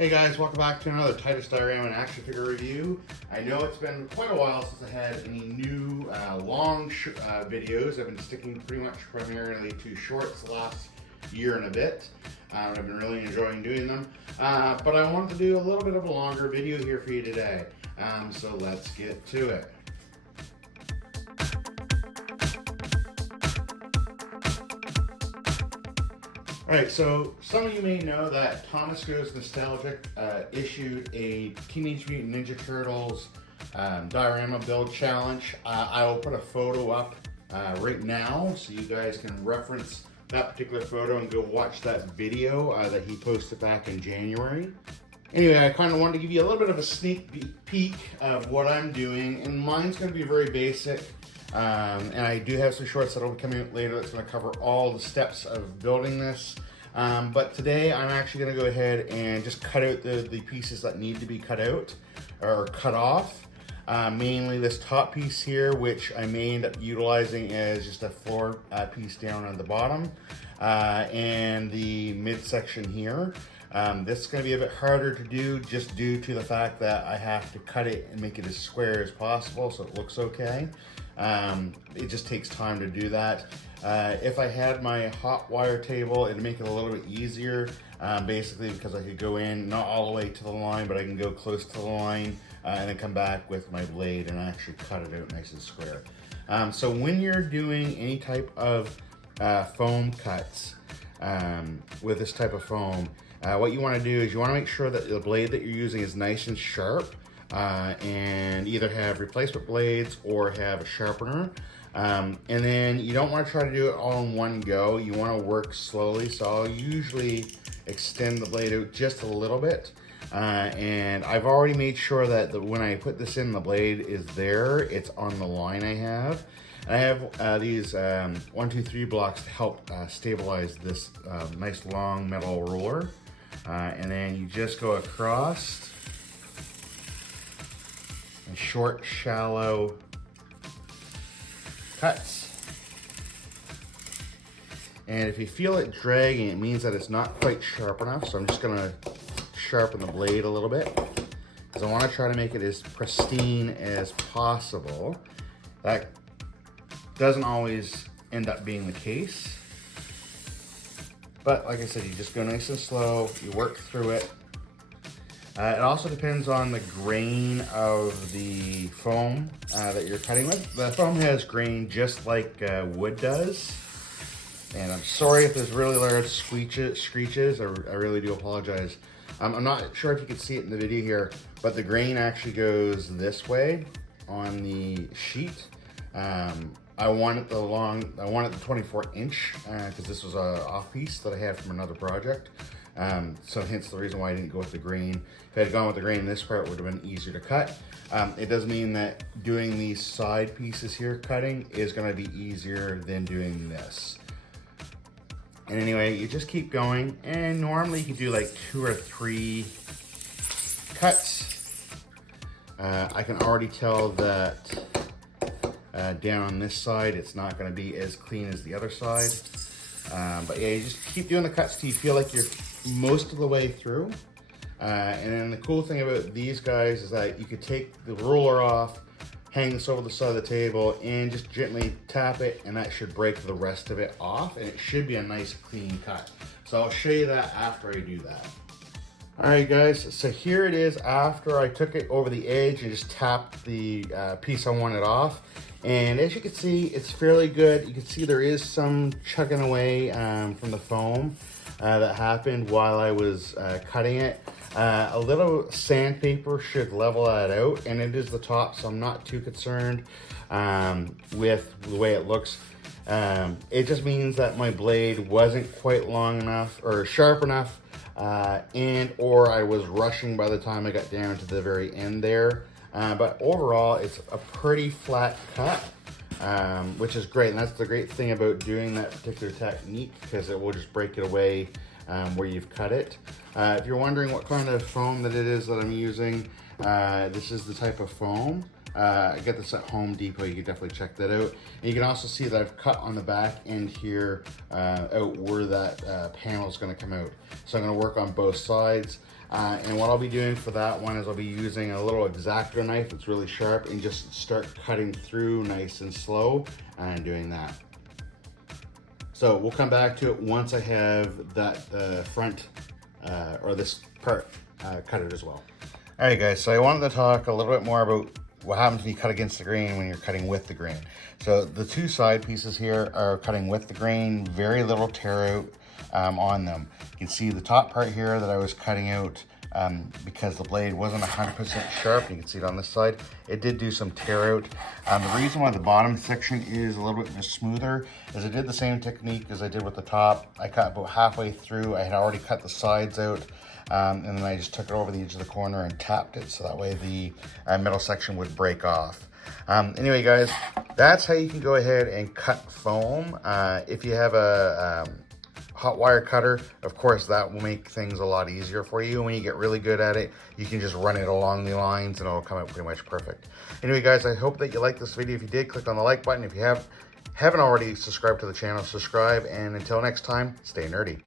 Hey guys, welcome back to another Titus Diorama and action figure review. I know it's been quite a while since I had any new long videos. I've been sticking pretty much primarily to shorts the last year and a bit. I've been really enjoying doing them. But I wanted to do a little bit of a longer video here for you today. So let's get to it. Alright, so some of you may know that Thomas Goes Nostalgic issued a Teenage Mutant Ninja Turtles diorama build challenge. I will put a photo up right now so you guys can reference that particular photo and go watch that video that he posted back in January. Anyway, I kind of wanted to give you a little bit of a sneak peek of what I'm doing, and mine's going to be very basic. And I do have some shorts that will be coming out later that's going to cover all the steps of building this. But today I'm actually going to go ahead and just cut out the pieces that need to be cut out or cut off. Mainly this top piece here, which I may end up utilizing as just a floor piece down on the bottom. And the midsection here. This is going to be a bit harder to do just due to the fact that I have to cut it and make it as square as possible so it looks okay. It just takes time to do that. If I had my hot wire table, it'd make it a little bit easier, basically because I could go in, not all the way to the line, but I can go close to the line and then come back with my blade and actually cut it out nice and square. So when you're doing any type of foam cuts with this type of foam, what you want to do is you want to make sure that the blade that you're using is nice and sharp. And either have replacement blades or have a sharpener. And then you don't want to try to do it all in one go. You want to work slowly. So I'll usually extend the blade out just a little bit. And I've already made sure that when I put this in, the blade is there. It's on the line I have. And I have these 1, 2, 3 blocks to help stabilize this nice long metal ruler. And then you just go across. Short, shallow cuts. And if you feel it dragging, it means that it's not quite sharp enough. So I'm just gonna sharpen the blade a little bit because I want to try to make it as pristine as possible. That doesn't always end up being the case. But like I said, you just go nice and slow, you work through it. It also depends on the grain of the foam that you're cutting with. The foam has grain just like wood does. And I'm sorry if there's really large screeches. I really do apologize. I'm not sure if you can see it in the video here, but the grain actually goes this way on the sheet. I wanted the 24 inch because this was an off piece that I had from another project. So hence the reason why I didn't go with the grain. If I had gone with the grain, this part would have been easier to cut. It does mean that doing these side pieces here, cutting, is gonna be easier than doing this. And anyway, you just keep going, and normally you can do like 2 or 3 cuts. I can already tell that down on this side, it's not gonna be as clean as the other side. But yeah, you just keep doing the cuts till you feel like you're most of the way through. And then the cool thing about these guys is that you could take the ruler off, hang this over the side of the table, and just gently tap it, and that should break the rest of it off, and it should be a nice clean cut. So I'll show you that after I do that. All right guys, so here it is after I took it over the edge and just tapped the piece I wanted off. And as you can see, it's fairly good. You can see there is some chugging away from the foam that happened while I was cutting it. A little sandpaper should level that out, and it is the top, so I'm not too concerned with the way it looks. It just means that my blade wasn't quite long enough or sharp enough, or I was rushing by the time I got down to the very end there. But overall, it's a pretty flat cut, which is great. And that's the great thing about doing that particular technique, because it will just break it away where you've cut it. If you're wondering what kind of foam that it is that I'm using, this is the type of foam. I get this at Home Depot. You can definitely check that out. And you can also see that I've cut on the back end here out where that panel is going to come out. So I'm going to work on both sides. And what I'll be doing for that one is I'll be using a little X-Acto knife that's really sharp and just start cutting through nice and slow and doing that. So we'll come back to it once I have that front or this part cut it as well. All right guys, so I wanted to talk a little bit more about what happens when you cut against the grain when you're cutting with the grain. So the two side pieces here are cutting with the grain, very little tear out on them. You can see the top part here that I was cutting out because the blade wasn't 100% sharp. You can see it on this side. It did do some tear out. The reason why the bottom section is a little bit more smoother is I did the same technique as I did with the top. I cut about halfway through. I had already cut the sides out. And then I just took it over the edge of the corner and tapped it so that way the middle section would break off. Anyway guys, that's how you can go ahead and cut foam. If you have a hot wire cutter, of course that will make things a lot easier for you. When you get really good at it, you can just run it along the lines and it'll come out pretty much perfect. Anyway guys, I hope that you liked this video. If you did, click on the like button. If you haven't already subscribed to the channel, subscribe, and until next time, stay nerdy.